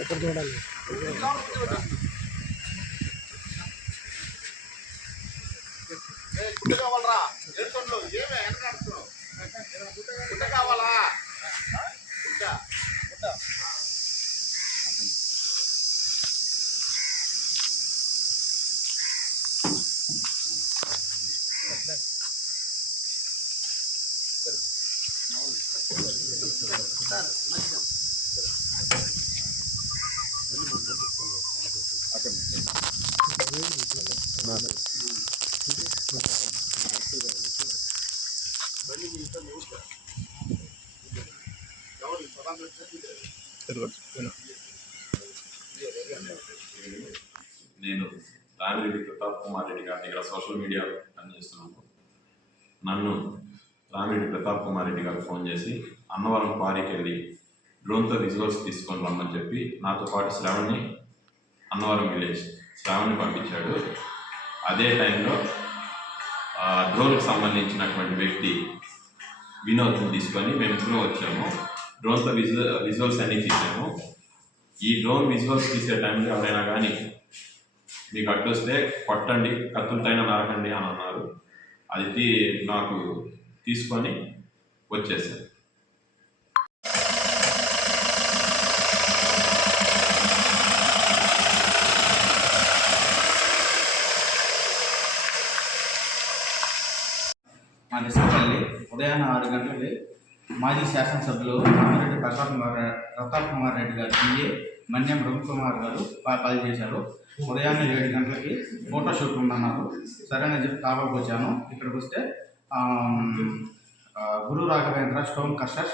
ఎక్కడ చూడాలి గుడ్డ కావాలరా? ఏడుకొండలు ఏమే? ఎంత గుడ్డ కావాలి నేను రామిరెడ్డి ప్రతాప్ కుమార్ రెడ్డి గారి దగ్గర సోషల్ మీడియా పనిచేస్తున్నాను నన్ను రామిరెడ్డి ప్రతాప్ కుమార్ రెడ్డి గారు ఫోన్ చేసి అన్నవరం క్వారీకి వెళ్ళి డ్రోన్తో విజువల్స్ తీసుకొని రమ్మని చెప్పి నాతో పాటు శ్రావణ్ని అన్నవరం విలేజ్ శ్రావణ్ని పంపించాడు. అదే టైంలో డ్రోన్కి సంబంధించినటువంటి వ్యక్తి వినోద్ని తీసుకొని మేము ఇద్దరం వచ్చాము. డ్రోన్తో విజువల్ విజువల్స్ అన్నీ తీసాము. ఈ డ్రోన్ విజువల్స్ తీసే టైంలో ఎవరైనా కానీ మీకు అడ్డొస్తే కొట్టండి కత్తులతైనా నరకండి అని అన్నారు. అది నాకు తీసుకొని వచ్చేసాను మా డిసంపల్లి ఉదయాన్న ఆరు గంటలకి మాజీ శాసనసభ్యులు రామిరెడ్డి ప్రతాప్ కుమార్ ప్రతాప్ కుమార్ రెడ్డి గారు పిఏ మన్యం రవికుమార్ గారు ప- చేశారు. ఉదయాన్నే ఏడు గంటలకి ఫోటోషూట్ ఉందన్నారు. సరేనని చెప్పి కావాలకు వచ్చాను ఇక్కడికి వస్తే గురు రాఘవేంద్ర స్టోన్ కషర్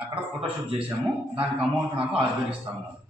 అక్కడ ఫోటోషూట్ చేశాము. దానికి అమౌంట్ నాకు ఆరు వేలు ఇస్తాము.